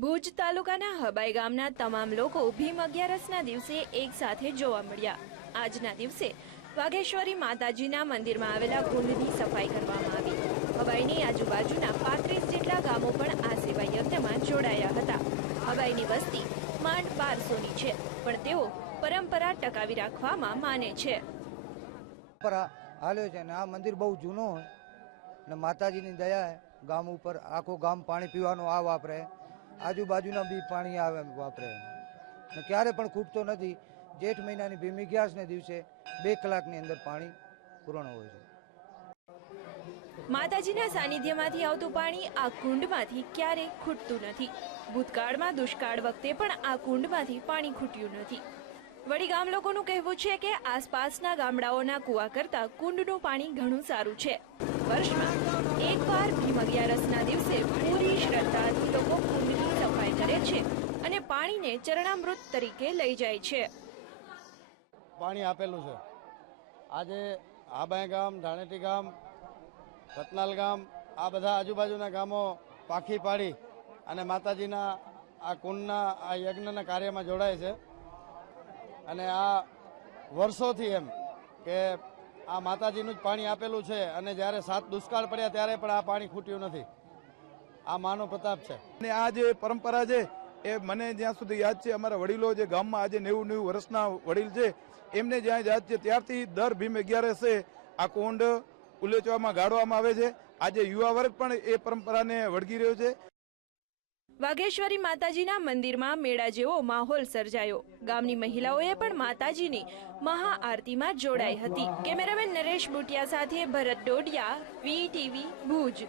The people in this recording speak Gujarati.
ભુજ તાલુકાના હબાઈ ગામના તમામ લોકો ભીમ અગિયારસના દિવસે એક સાથે જોવા મળ્યા. આજના દિવસે વાઘેશ્વરી માતાજીના મંદિરમાં આવેલા કુંડની સફાઈ કરવામાં આવી. હબાઈની આજુબાજુના પાંત્રીસ જેટલા ગામો પણ આ સેવા યજ્ઞમાં જોડાયા હતા. હબાઈની વસ્તી માંડ બારસોની છે, પણ તેઓ પરંપરા ટકાવી રાખવામાં માને છે. હાલ્યો છે ને આ મંદિર બહુ જૂનું હોય. ને માતાજીની દયા ગામ ઉપર આખું ગામ પાણી પીવાનું આ વાપરે. આજુબાજુના બી પાણી આવે વાપરે. ક્યારે પણ ખૂટતો નથી. જેઠ મહિનાની ભીમી અગિયારસને દિવસે બે કલાકની અંદર પાણી પૂર્ણ હોય છે. માતાજીના સાનિધ્યમાંથી આવતું પાણી આ કુંડમાંથી ક્યારેય ખૂટતું નથી. ભૂતકાળમાં દુષ્કાળ વખતે પણ આ કુંડમાંથી પાણી ખૂટ્યું નથી. વળી ગામ લોકોનું કહેવું છે કે આસપાસના ગામડાઓના કુવા કરતાં કુંડનું પાણી ઘણું સારું છે. વર્ષમાં એકવાર ભીમ અગિયારસના દિવસે પૂરી શ્રદ્ધાથી લોકો કુંડની સફાઈ કરે છે પાણીને ચરણામૃત તરીકે લઈ જાય છે. પાણી આપેલું છે. આજે આબાઈ ગામ ધાણેટી ગામ રતનાલ ગામ આ બધા આજુબાજુના ગામો પાખી પાડી અને માતાજીના આ કુંડના આ યજ્ઞના કાર્યમાં જોડાય છે. અને આ વર્ષોથી એમ કે આ માતાજીનું જ પાણી આપેલું છે અને જ્યારે સાત દુષ્કાળ પડ્યા ત્યારે પણ આ પાણી ખૂટ્યું નથી. આ માનો પ્રતાપ છે. અને આ જે પરંપરા છે એ મને જ્યાં સુધી યાદ છે, અમારા વડીલો જે ગામમાં આજે નેવું નેવું વર્ષના વડીલ છે, એમને જ્યાં યાદ છે, ત્યારથી દર ભીમ અગિયારસે આ કુંડ ઉલેચવામાં ગાળવામાં આવે છે. આજે યુવા વર્ગ પણ એ પરંપરાને વળગી રહ્યો છે. વાઘેશ્વરી માતાજીના મંદિરમાં મેળા જેવો માહોલ સર્જાયો. ગામની મહિલાઓએ પણ માતાજીની મહાઆરતીમાં જોડાઈ હતી. કેમેરામેન નરેશ બુટિયા સાથે ભરત ડોડિયા, વી ટીવી ભુજ.